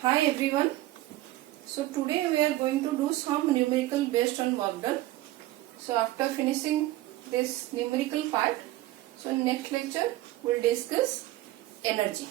Hi everyone. So today we are going to do some numerical based on work done. So after finishing this numerical part, so in next lecture we'll discuss energy.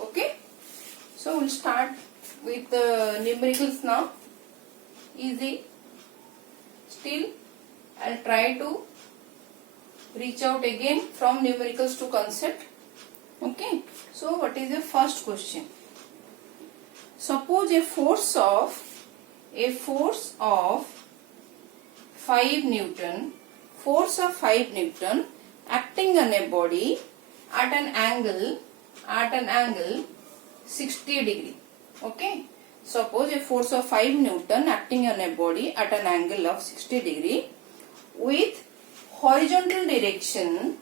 Okay. So we'll start with the numericals now. Easy. Still I'll try to reach out again from numericals to concept. Okay. So what is the first question? Suppose a force of 5 Newton, acting on a body at an angle 60 degree. Okay. Suppose a force of 5 Newton acting on a body at an angle of 60 degree with horizontal direction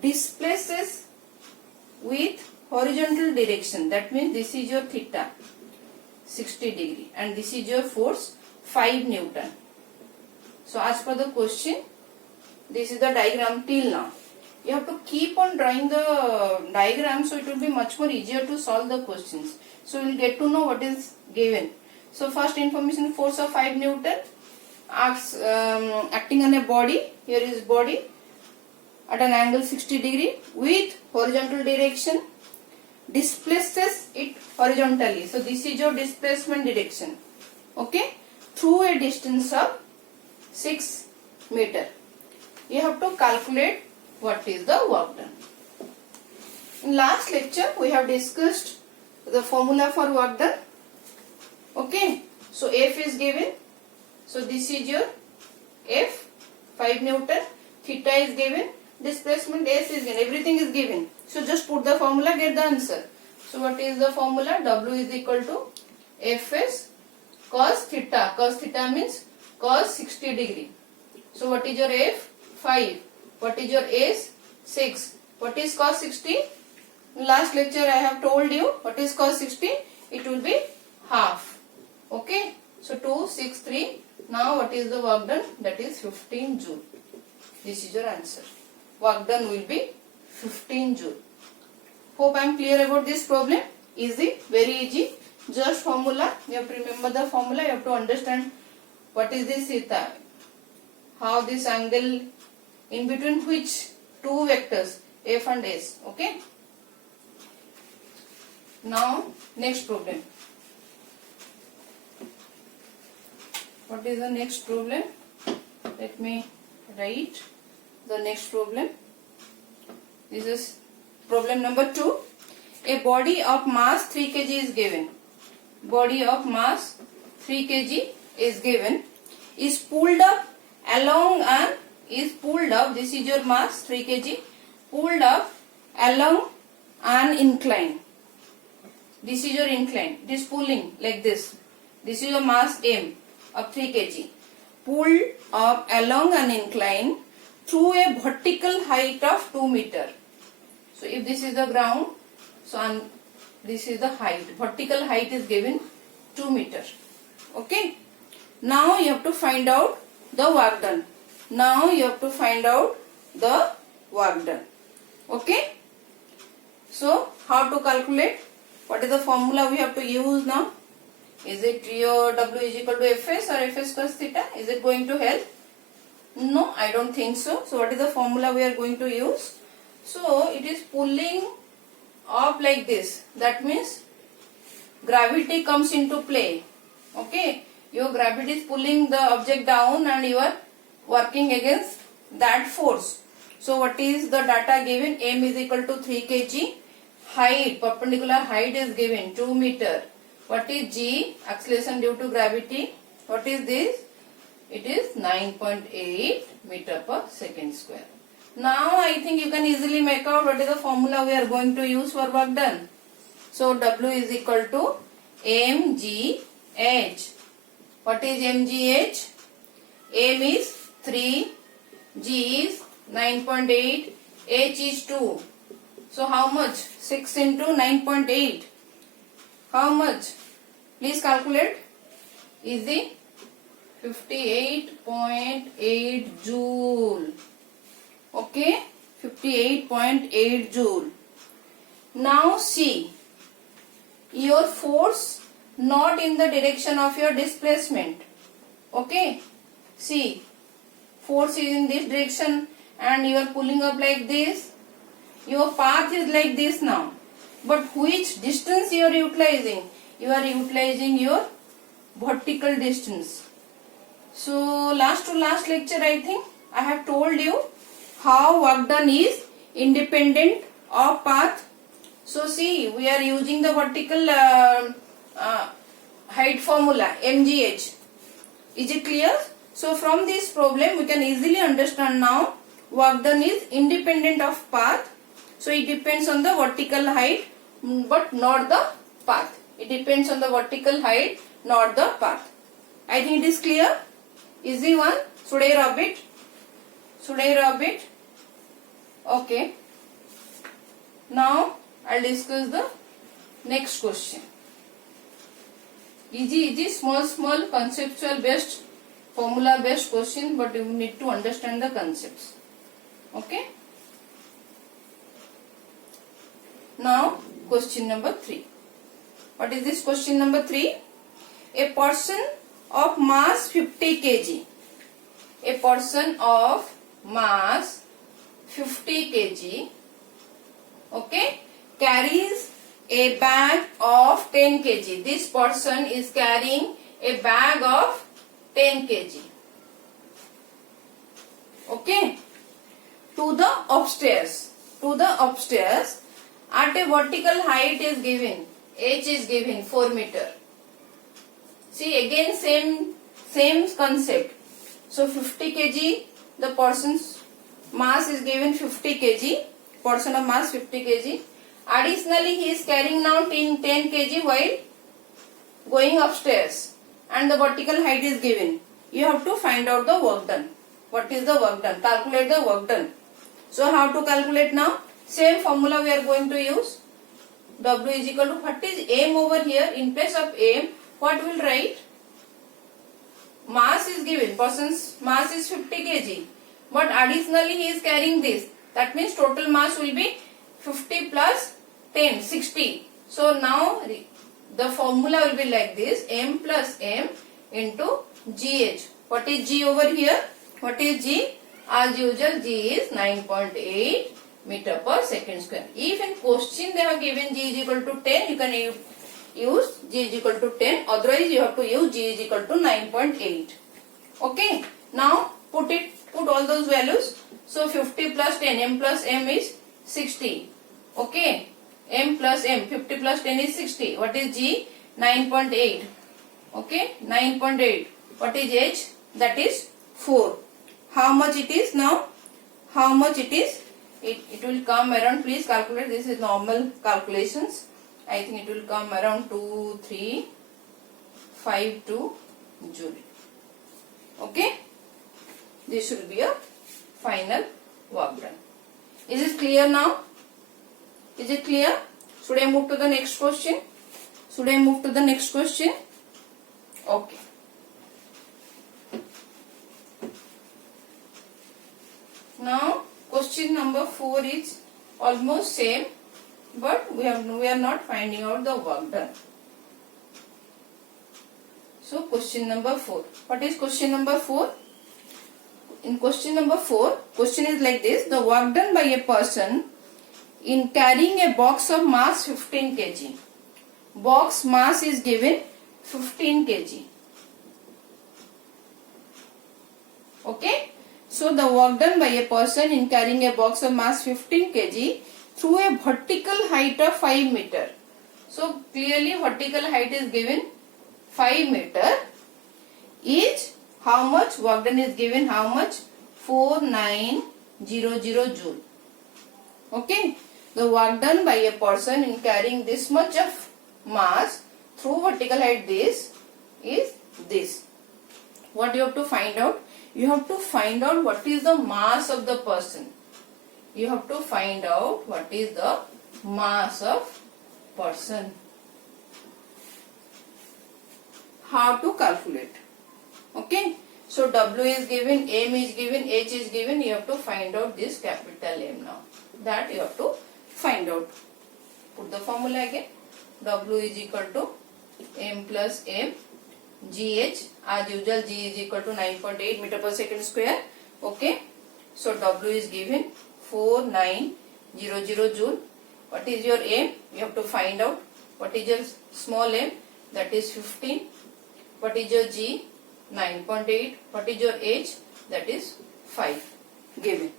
displaces with horizontal direction. That means this is your theta 60 degree and this is your force 5 Newton. So as per the question, this is the diagram till now. You have to keep on drawing the diagram so it will be much more easier to solve the questions. So we will get to know what is given. So first information, force of 5 Newton acting on a body. Here is body at an angle 60 degree with horizontal direction, displaces it horizontally. So this is your displacement direction. Okay, through a distance of 6 meter. You have to calculate what is the work done. In last lecture we have discussed the formula for work done. Okay, so F is given. So this is your F 5 Newton. Theta is given. Displacement S is given. Everything is given. So just put the formula, get the answer. So what is the formula? W is equal to Fs cos theta. Cos theta means cos 60 degree. So what is your F? 5. What is your S? 6. What is cos 60? In last lecture I have told you what is cos 60. It will be half. Okay. So 2, 6, 3. Now what is the work done? That is 15 joule. This is your answer. Work done will be 15 joule. Hope I am clear about this problem. Easy, very easy. Just formula. You have to remember the formula. You have to understand what is this theta. How this angle in between which two vectors F and S. Okay. Now next problem. What is the next problem? Let me write the next problem. This is problem number 2. A body of mass 3 kg is given. Body of mass 3 kg is given. Is pulled up along and is pulled up. This is your mass 3 kg. Pulled up along an incline. This is your incline. It is pulling like this. This is your mass M of 3 kg. Pulled up along an incline through a vertical height of 2 meter. So if this is the ground, so this is the height. Vertical height is given 2 meter. Okay. Now you have to find out the work done. Okay. So how to calculate? What is the formula we have to use now? Is it your W is equal to Fs or Fs cos theta? Is it going to help? No, I don't think so. So what is the formula we are going to use? So it is pulling up like this. That means gravity comes into play. Okay. Your gravity is pulling the object down and you are working against that force. So what is the data given? M is equal to 3 kg. Height, perpendicular height is given 2 meter. What is G? Acceleration due to gravity. What is this? It is 9.8 meter per second square. Now I think you can easily make out what is the formula we are going to use for work done. So W is equal to mgh. What is mgh? M is 3, G is 9.8, H is 2. So how much? 6 into 9.8. How much? Please calculate. Easy. 58.8 joule. Okay. 58.8 joule. Now see, your force not in the direction of your displacement. Okay, see, force is in this direction and you are pulling up like this. Your path is like this now. But which distance you are utilizing? You are utilizing your vertical distance. So last to last lecture, I think I have told you how work done is independent of path. So see, we are using the vertical height formula mgh. Is it clear? So from this problem we can easily understand now work done is independent of path. So it depends on the vertical height but not the path. It depends on the vertical height, not the path. I think it is clear. Easy one. Should I rub it? Should I rub it? Okay. Now I'll discuss the next question. Easy, small, conceptual based, formula based question, but you need to understand the concepts. Okay. Now question number 3. What is this question number 3? A person of mass 50 kg. A person of mass 50 kg. Okay. Carries a bag of 10 kg. This person is carrying a bag of 10 kg. Okay. To the upstairs. At a vertical height is given. H is given 4 meter. See again same concept. So 50 kg, the person's mass is given 50 kg. Person of mass 50 kg. Additionally, he is carrying now 10 kg while going upstairs and the vertical height is given. You have to find out the work done. What is the work done? Calculate the work done. So how to calculate now? Same formula we are going to use. W is equal to, what is M over here? In place of M, what will write? Mass is given. Person's mass is 50 kg. But additionally he is carrying this. That means total mass will be 50 plus 10, 60. So now the formula will be like this. M plus M into GH. What is G over here? What is G? As usual, G is 9.8 meter per second square. If in question they have given G is equal to 10, you can use G is equal to 10. Otherwise, you have to use G is equal to 9.8. Okay. Now put all those values. So 50 plus 10, M plus M is 60. Okay. M plus M, 50 plus 10 is 60. What is G? 9.8. Okay. 9.8. What is H? That is 4. How much it is now? How much it is? It will come around, please calculate, this is normal calculations. I think it will come around 2352 Joule. Okay. This should be a final work done. Is it clear now? Is it clear? Should I move to the next question? Okay. Now question number 4 is almost same, but we are not finding out the work done. So question number 4. What is question number 4? In question number 4, question is like this. The work done by a person in carrying a box of mass 15 kg. Box mass is given 15 kg. Okay. So the work done by a person in carrying a box of mass 15 kg through a vertical height of 5 meter. So clearly vertical height is given 5 meter. Each how much work done is given? How much? 4900 Joule. Okay. The work done by a person in carrying this much of mass through vertical height this is this. What you have to find out? You have to find out what is the mass of the person. You have to find out what is the mass of person. How to calculate? Okay. So W is given, M is given, H is given. You have to find out this capital M now. That you have to find out. Put the formula again. W is equal to m plus m GH. As usual, G is equal to 9.8 meter per second square. Okay. So W is given 4900 joule. What is your m? You have to find out. What is your small m? That is 15. What is your G? 9.8. What is your H? That is 5 given.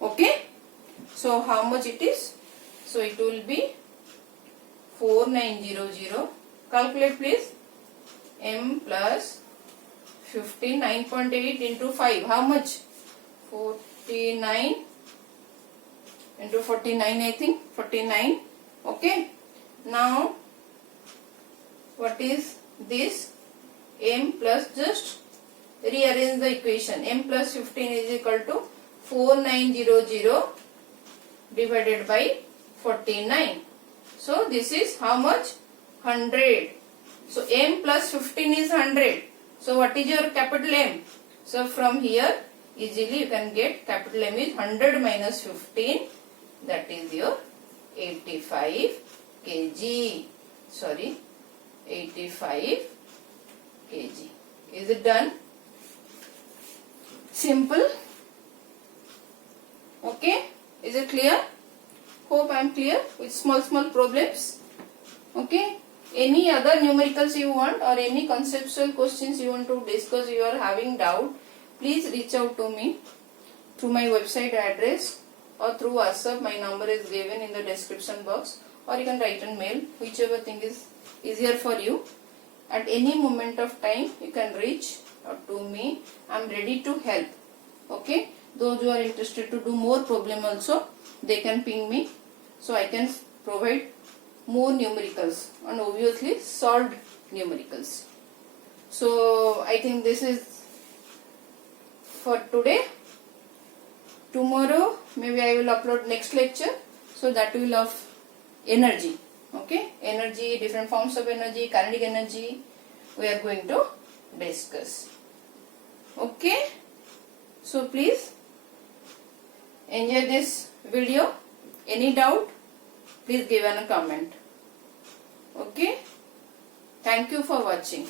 Okay. So how much it is? So it will be 4900. Calculate please. M plus 15, 9.8 into 5. How much? 49 into 49, I think. 49. Okay. Now, what is this? M plus, just rearrange the equation. M plus 15 is equal to 4900 divided by 49. So this is how much? 100. So M plus 15 is 100. So what is your capital M? So from here easily you can get capital M is 100 minus 15. That is your 85 kg. Sorry, 85 kg. Is it done? Simple. Okay. Is it clear? Hope I am clear with small problems. Okay. Any other numericals you want or any conceptual questions you want to discuss, you are having doubt, please reach out to me through my website address or through WhatsApp. My number is given in the description box, or you can write an mail, whichever thing is easier for you. At any moment of time you can reach out to me. I am ready to help. Okay. Those who are interested to do more problem also, they can ping me, so I can provide more numericals and obviously solved numericals. So I think this is for today. Tomorrow maybe I will upload next lecture, so that will of energy. Okay, energy, different forms of energy, kinetic energy we are going to discuss. Okay, so please enjoy this video. Any doubt, please give a comment. Okay, thank you for watching.